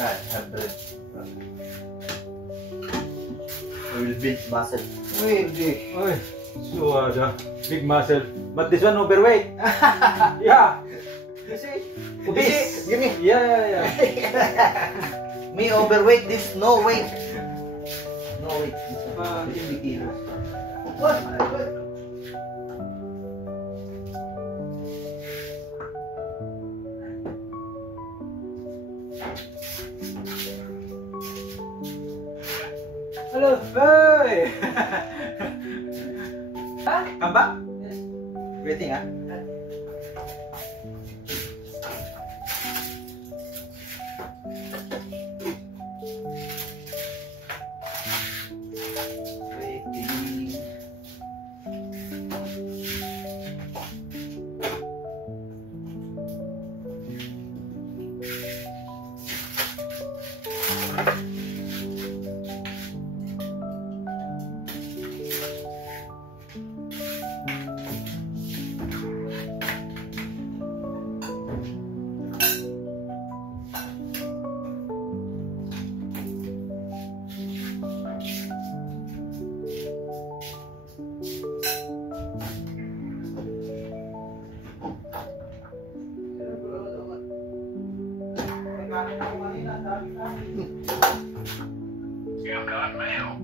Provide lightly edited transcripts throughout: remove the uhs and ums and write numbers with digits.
100. Will build muscle. Hindi. Oy, so big muscle. But this one overweight. Yeah. You see? Obese. Give me. Yeah. Me overweight, this no weight. No weight. 50 kilos. What? Hello. Hey. Huh? Come back? Yes. Waiting, ah. Waiting. You've got mail.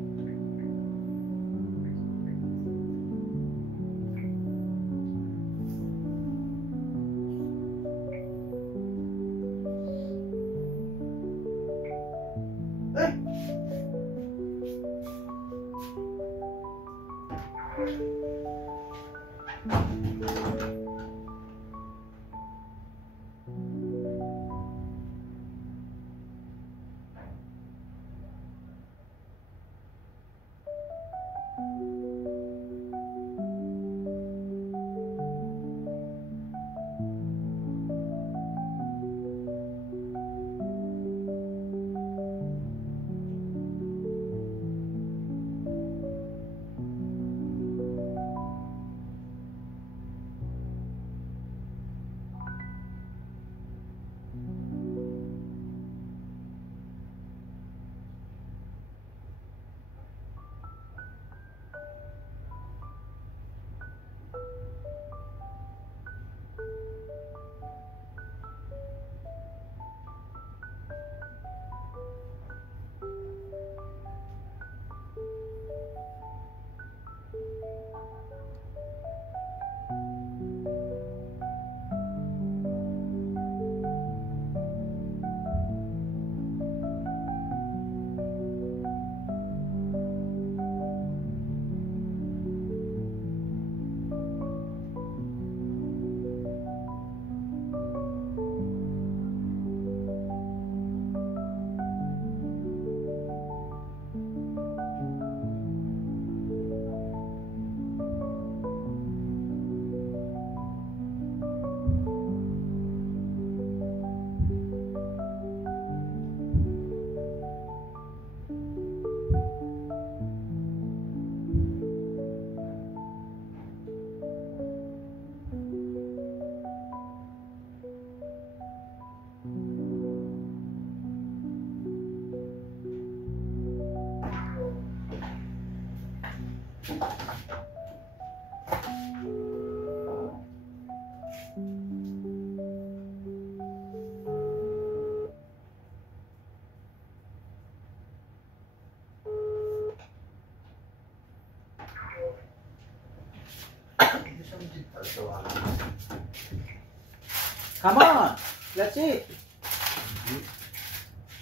Come on, let's eat.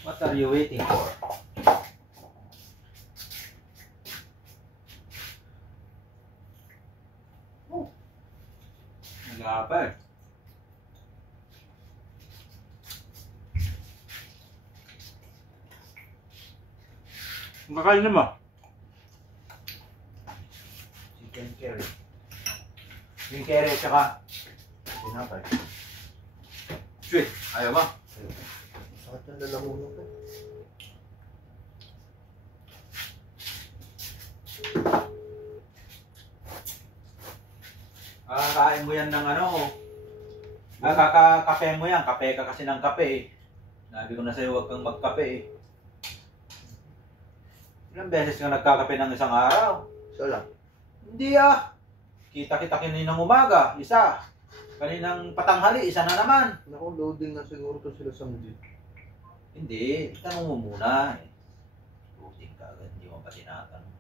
What are you waiting for? Nag-aapay. Kakain mo? Chicken curry. Yung kere tsaka Tinapay. sweet. Ayaw mo? Sakit ng lalamunan ko. Kakain mo yan ng ano. Kakakape mo yan. Kape ka kasi ng kape. Sabi ko na sa'yo, huwag kang magkape eh. Ilang beses ka nagkakape ng isang araw? Isa lang. Hindi ah. Kita-kita kaninang umaga, isa. Kaninang patanghali, isa na naman. Naku, loading na siguro to sila sa muli. Hindi, itanong mo muna eh. Loading ka agad, hindi mo pa tinatanong.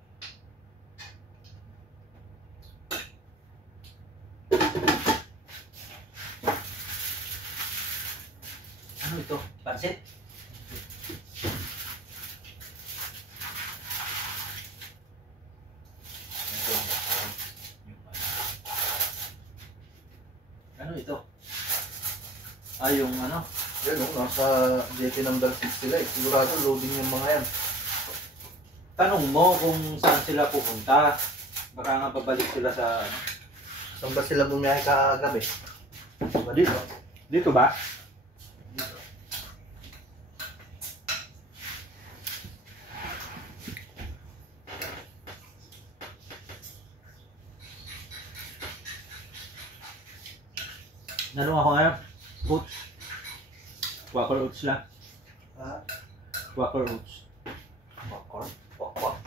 Ano ito? Pansit? Ano ito? Ah, yung ano? Yan o, nasa JT number 6 sila eh. Sigurado loading yung mga yan. Tanong mo kung saan sila pupunta. Baka nga babalik sila sa ano. Saan ba sila bumiyahe kagabi? Ba dito? Dito ba? Dito. Nanong ako ngayon? Oats. Quaker Oats lang. Ha? Quaker Oats. Popcorn? Popcorn?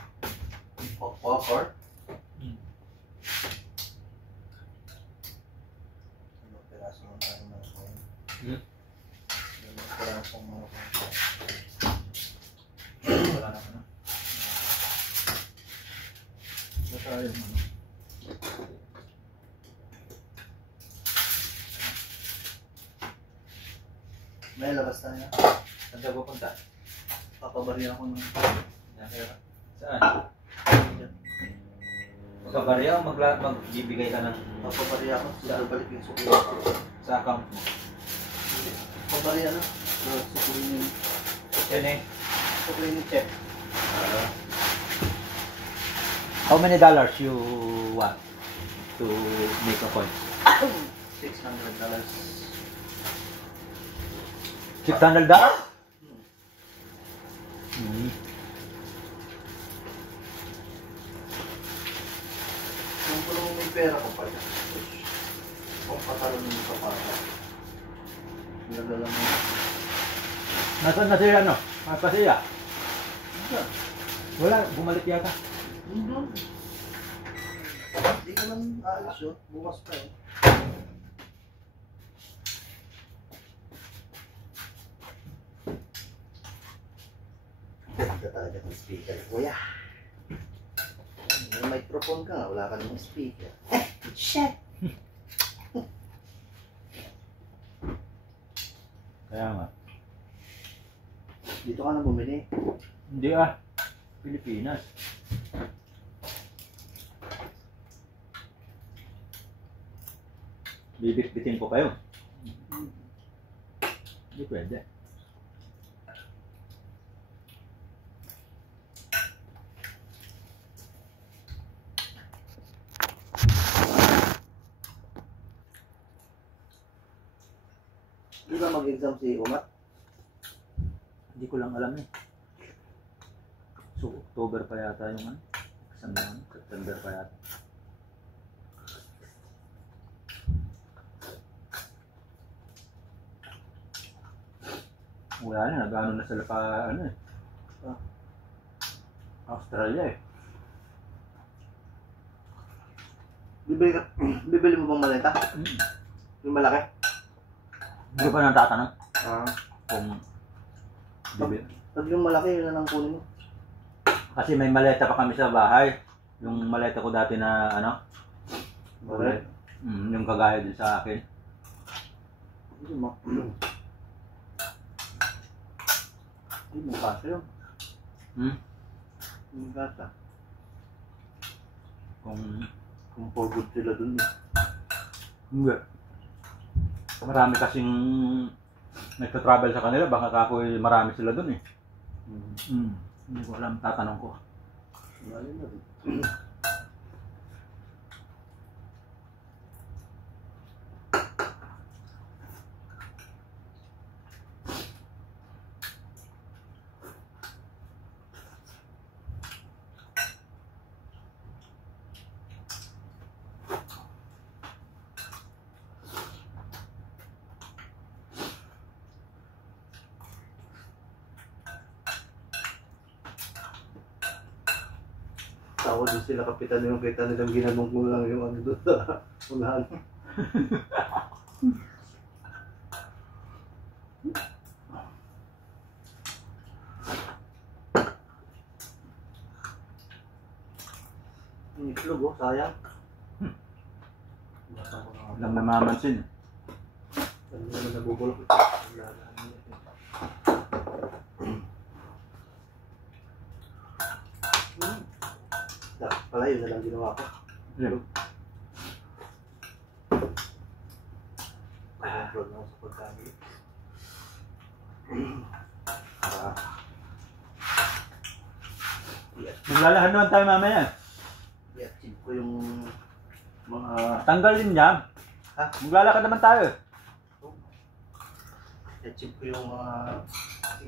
Popcorn? Ano peraso ng tayo mga ko? Ano peraso ng mga ko? Wala na ano. Basta yun ano? May labas tayo. Saan ka pupunta? Papabariya ako ng Saan? Magkabarya o magbibigay ka ng papabariya ako. Sila balik yung sukuli. sa account mo? Papabariya na. Sukuli yung Yan eh. sukuli yung check. How many dollars you want to make a point? $600. $600? Kung parang may pera ko pala. Kung patalon mo sa para. Nagdala mo. Nasaan na sila no? Apa sila? Diyan. Wala, bumalik yata. Doon. Hindi ka man aalis yun. Bukas pa eh. Ganda talaga ng speaker, kuya. May microphone ka nga, wala ka namang speaker. Shit! Kaya nga. Dito ka na bumili. Hindi ah. Pilipinas. Bibit-bitin ko kayo. Hindi pwede. Di ba mag-exam si Umat? Hindi ko lang alam eh. So, October pa yata yung ano. Isang naman. September pa yata. Wala na. Nag-ano na sila pa ano eh. Australia eh. Bibili mo bang maleta? Yung malaki? Hindi ko pa natatanong Ah. kung bibili. Pag yung malaki, yun na lang kunin mo. Kasi may maleta pa kami sa bahay. Yung maleta ko dati na ano. Maleta? Yung kagaya din sa akin. Hindi mo. Hindi mo kasa yun. Yung kasa. Kung for good sila dun eh. Hindi. Marami kasing nagta-travel sa kanila. Baka kakoy marami sila dun eh. Hindi ko alam. Tatanong ko. Mali na rin. Tawa din sila kapitan yung kita nilang ginanong ko lang yung ano doon sa unahan. Yung itlog oh, sayang. Walang namamansin. Ano naman nabubulok. Dapat pala yun na lang ginawa ko. Yan. Control na ako sa pagkamili. Maglalahan naman tayo mamaya. I-achieve ko yung mga... Tanggalin niya. Ha? Maglalakad naman tayo. I-achieve ko yung mga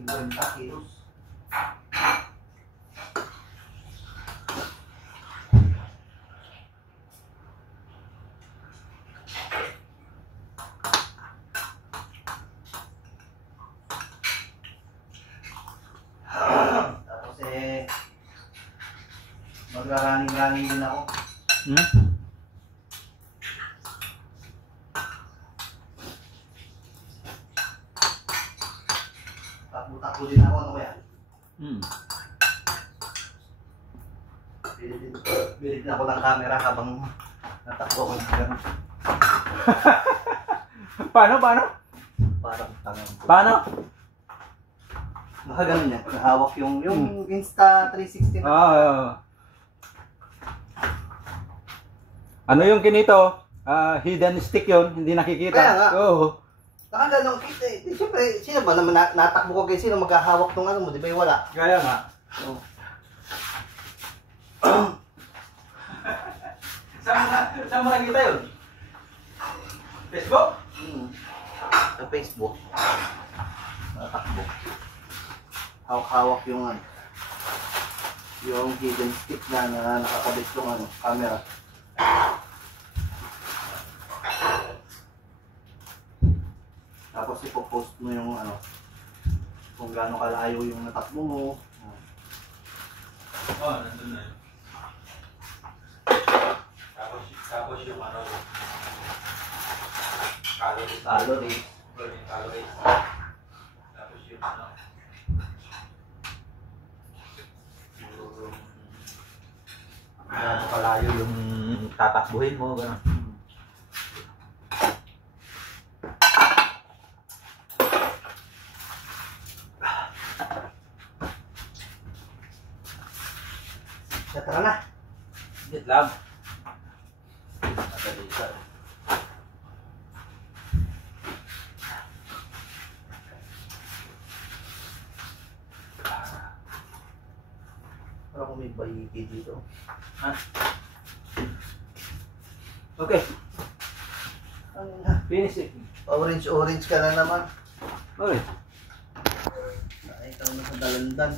50 kilos. Tapos magrarunning-running din ako. Hmm? Takbo-takbo din ako, ano kaya? Hmm. Bilit na ako ng camera habang natakbo ko ng gano'n. Paano? Parang tangang ko. Paano? Baka ganun yan. Nahawak yung Insta 360 na. Ano yung kinito? Hidden stick yon, hindi nakikita. Kaya nga. Oo. Nakagalaw kita eh. Siyempre, sino ba naman natakbo ko kayo? Sino maghahawak ng ano mo? Di ba yung wala? Kaya nga. Oh. Saan mo nakikita yun? Facebook? Sa Facebook. Natakbo. Hawak-hawak yung ano. Yung hidden stick na nakakabit yung ano, camera. Tapos ipopost mo yung ano, kung gaano kalayo yung natakbo mo. Oo, nandun na yun. Tapos yung ano, calories. Calories. Calories. Tapos yung ano, gaano kalayo yung tatakbuhin mo, gano'n. Tara na. Higit lang. Madali siya. Parang kung may bayiki dito. Ha? Okay. Ano na? Finish it. Orange ka na naman. Okay. Nakita mo na sa dalandan.